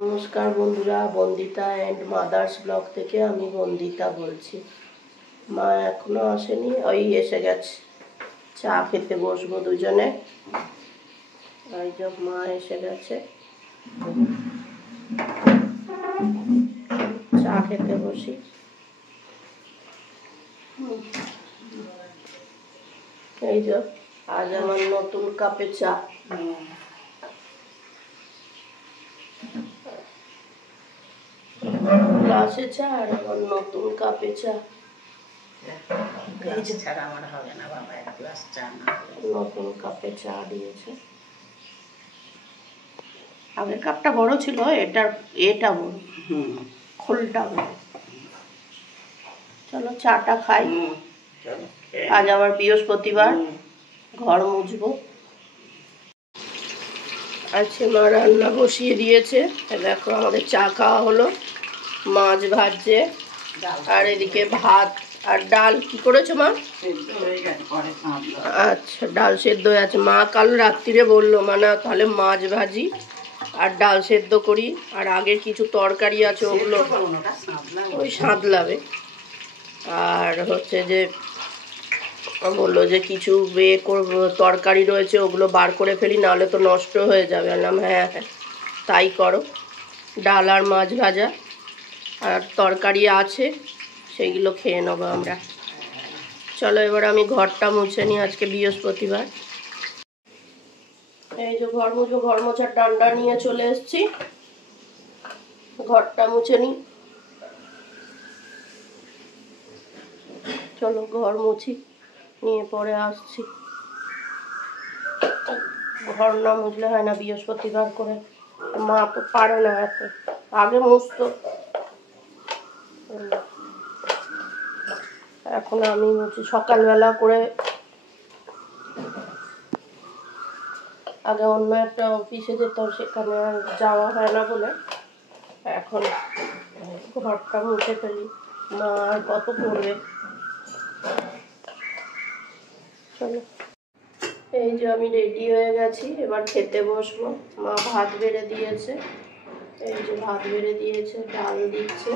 নমস্কার বন্ধুরা, Bandita and mother's blog থেকে আমি বন্দিতা বলছি। মা এখনো আসেনি, ওই এসে গেছে। চা খেতে বসবো দুজনে। এই যে মা এসে গেছে, চা খেতে বসি। এই যে আজ আমার নতুন কাপে চা। গ্লাসে চা আর আমার নতুন কাপে চা। নতুন কাপে চা দিয়েছে। আগের কাপটা বড় ছিল, এটা বড়, খোলটা বড়। চলো চাটা খাই। আজ আবার বৃহস্পতিবার, ঘর মুছবো। আজকে মা রান্না বসিয়ে দিয়েছে। দেখো আমাদের চা খাওয়া হলো, মাছ ভাজছে, আর এদিকে ভাত আর ডাল। কি করেছো মা? আচ্ছা, ডাল সেদ্ধ হয়ে আছে। মা কাল রাত্রিরে বললো মানে তাহলে মাছ ভাজি আর ডাল সেদ্ধ করি, আর আগের কিছু তরকারি আছে ওগুলো ওই সাঁতলাবে। আর হচ্ছে যে বললো যে কিছু তরকারি রয়েছে ওগুলো বার করে ফেলি, নাহলে তো নষ্ট হয়ে যাবে। বললাম হ্যাঁ হ্যাঁ তাই করো। ডাল আর মাছ ভাজা আর তরকারি আছে, সেইগুলো খেয়ে নেবো আমরা। চলো এবার আমি ঘরটা মুছে নিই, আজকে বৃহস্পতিবার। এই যে ঘর মুছবো, ঘর মোছার ডান্ডা নিয়ে চলে এসেছি। ঘরটা মুছে নিই। চলো ঘর মুছি, নিয়ে পরে আসছি। ঘর না মুছলে হয় না বৃহস্পতিবার করে, মা তো পারে না এত। আগে মুছতো, এখন আমি মুছি সকালবেলা করে। আগে অন্য একটা অফিসে যেতাম, সেখানে আর যাওয়া হয় না বলে এখন ঘরটা মুছে ফেলি। মা আর কত করবে। চলো, এই যে আমি রেডি হয়ে গেছি, এবার খেতে বসবো। মা ভাত বেড়ে দিয়েছে, এই যে ভাত বেড়ে দিয়েছে, ডাল দিচ্ছে,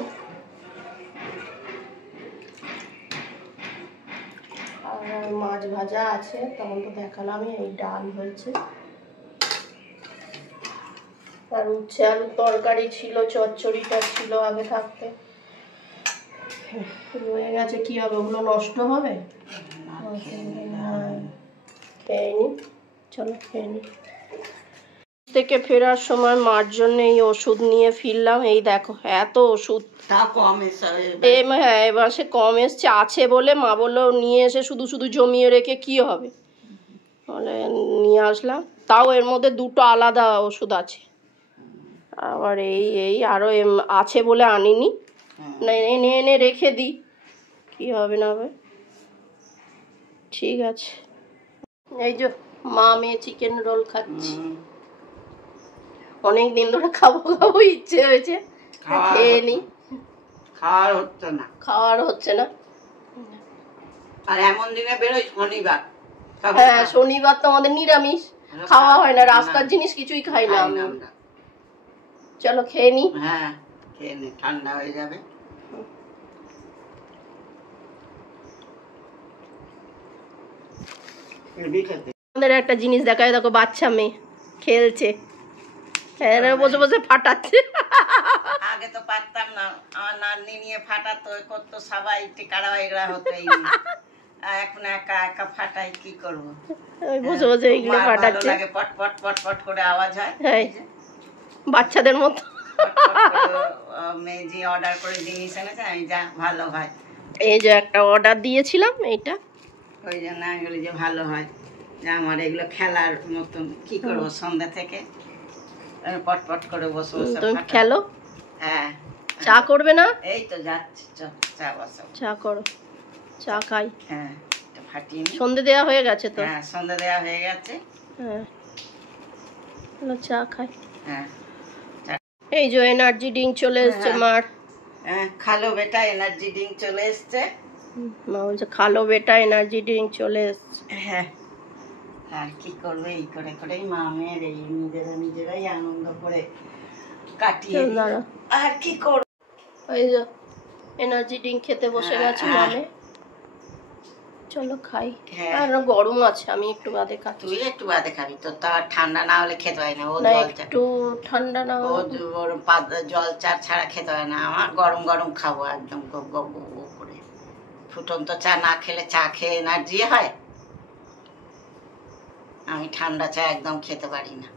আর মাছ ভাজা আছে। তখন তো দেখালামই, এই ডাল হয়েছে, আর উচ্ছে আলুর তরকারি ছিল, চচ্চড়িটা ছিল আগে থাকতে, রয়ে গেছে। কি হবে, ওগুলো নষ্ট হবে? খেয়ে নি, চলো খেয়ে নি। থেকে ফেরার সময় মার জন্য এই ওষুধ নিয়ে ফিরলাম। এই দেখো এত ওষুধ। হ্যাঁ, এবার সে কম এসছে, আছে বলে মা বললো নিয়ে এসে শুধু শুধু জমিয়ে রেখে কি হবে, বলে নিয়ে আসলাম। তাও এর মধ্যে দুটো আলাদা ওষুধ আছে। আবার এই আরও আছে বলে আনিনি, না এনে এনে রেখে দিই, কি হবে না হবে। ঠিক আছে। এই যে মা মেয়ে চিকেন রোল খাচ্ছি। অনেক দিন ধরে খাবো খাবো ইচ্ছে হয়েছে, খেয়ে নি। খাওয়ার হচ্ছে না। আর এমন দিনে বেরোই শনিবার। হ্যাঁ, শনিবার তো আমাদের নিরামিষ, খাওয়া হয় না। রাস্তার জিনিস কিছুই খাই না আমি। চলো খেয়ে নি। হ্যাঁ খেয়ে নি, ঠান্ডা হয়ে যাবে। আমাদের একটা জিনিস দেখায়, দেখো বাচ্চা মেয়ে খেলছে, বসে বসে ফাটাচ্ছে। আগে তো পারতাম না, আমার নাতনি নিয়ে ফাটাতো, করতো সবাই টিকারা এগুলা হতো। এখন একা একা ফাটাই, কি করবো? বসে বসে এইগুলো ফাটাচ্ছে, পট পট পট পট করে আওয়াজ হয়, বাচ্চাদের মতো। মেয়ে যে অর্ডার করে জিনিস এনেছে, আমি যা ভালো হয়। এই যে একটা অর্ডার দিয়েছিলাম, এইটা ওই জন্য আমি বলি যে ভালো হয়, যে আমার এগুলো খেলার মতন। কি করবো, সন্ধ্যা থেকে পট পট করে বসে বসে তুমি খেলো। হ্যাঁ, চা করবে না? এই তো যাচ্ছি, চা বসাও। চা করো, চা খাই। হ্যাঁ, ফাটিয়ে নি। সন্ধে দেওয়া হয়ে গেছে তো? হ্যাঁ, সন্ধ্যা দেওয়া হয়ে গেছে। হ্যাঁ, চা খাই। হ্যাঁ, এই যে এনার্জি ড্রিঙ্ক চলে এসছে মার। হ্যাঁ, খালো বেটা এনার্জি ড্রিঙ্ক চলে এসছে। মা বলছে খালো বেটা এনার্জি ড্রিঙ্ক চলে এসছে। হ্যাঁ, আর কি করবে, এই করে করেই মা মেয়ের এই নিজেরাই আনন্দ করে কাটিয়ে চল দাঁড়া, আর কি করব। এই যে এনার্জি ড্রিঙ্ক খেতে বসে গেছে মানে। চলো খাই। হ্যাঁ। আর গরম আছে, আমি একটু বাদে খাচ্ছি। তুই একটু বাদে খাবি, তো তার ঠান্ডা না হলে খেতে হয় না। ও না জল চা, একটু ঠান্ডা না ও হলে ওর জল চা ছাড়া খেতে হয় না। আমার গরম গরম খাবো একদম গপ গপ গপ গপ করে। ফুটন্ত চা না খেলে চা খেয়ে এনার্জি হয়। আমি ঠান্ডা চা একদম খেতে পারি না।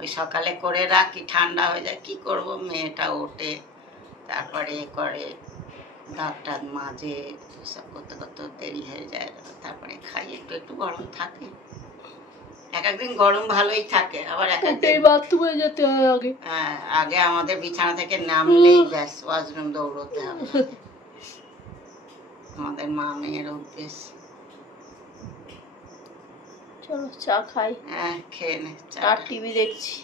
ওই সকালে করে রাখি, ঠান্ডা হয়ে যায়, কি করব। মেয়েটা ওঠে, তারপরে করে দাঁত টাত মাজে, সব করতে করতে দেরি হয়ে যায়। তারপরে খাই, একটু একটু গরম থাকে। এক একদিন গরম ভালোই থাকে, আবার এক একদিন বাথরুমে যেতে হয় আগে। হ্যাঁ, আগে আমাদের বিছানা থেকে নামলেই ব্যাস ওয়াশরুম দৌড়তে হবে। আমাদের মা মেয়ের অভ্যেস। চলো চা খাই। হ্যাঁ, খেয়ে নে চা। আর টিভি দেখছি।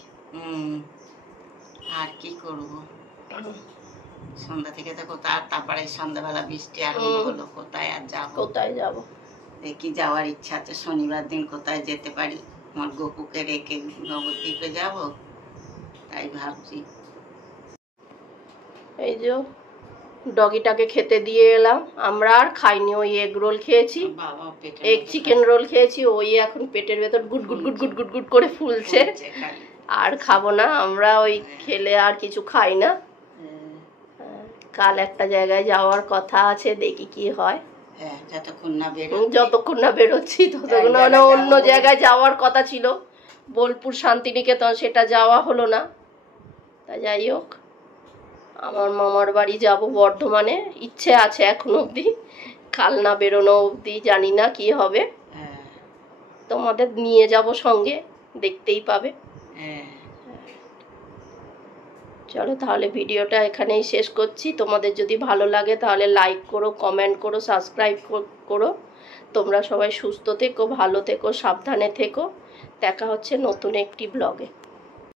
আর কি করব, সন্ধ্যা থেকে তো কোথায়, তারপরে সন্ধ্যাবেলা বৃষ্টি আরম্ভ হলো, কোথায় আর যাবো। কোথায় যাব? দেখি, যাওয়ার ইচ্ছা আছে শনিবার দিন কোথায় যেতে পারি। আমার গপুকে রেখে নবদ্বীপে যাব, তাই ভাবছি। এই যে ডগিটাকে খেতে দিয়ে এলাম। আমরা আর খাইনি, ওই এগ রোল খেয়েছি, বাবা পেটে এগ চিকেন রোল খেয়েছি। ওই এখন পেটের ভেতর গুট গুট গুট গুট গুট গুট করে ফুলছে। আর খাবো না আমরা, ওই খেলে আর কিছু খাই না। কাল একটা জায়গায় যাওয়ার কথা আছে, দেখি কি হয়। যতক্ষণ না বেরোচ্ছি ততক্ষণ। মানে অন্য জায়গায় যাওয়ার কথা ছিল, বোলপুর শান্তিনিকেতন, সেটা যাওয়া হলো না। তা যাই হোক, আমার মামার বাড়ি যাব বর্ধমানে, ইচ্ছে আছে এখন অবধি। কাল না বেরোনো অবধি জানি না কি হবে। তোমাদের নিয়ে যাব সঙ্গে, দেখতেই পাবে। চলো তাহলে ভিডিওটা এখানেই শেষ করছি। তোমাদের যদি ভালো লাগে তাহলে লাইক করো, কমেন্ট করো, সাবস্ক্রাইব করো। তোমরা সবাই সুস্থ থেকো, ভালো থেকো, সাবধানে থেকো। দেখা হচ্ছে নতুন একটি ব্লগে।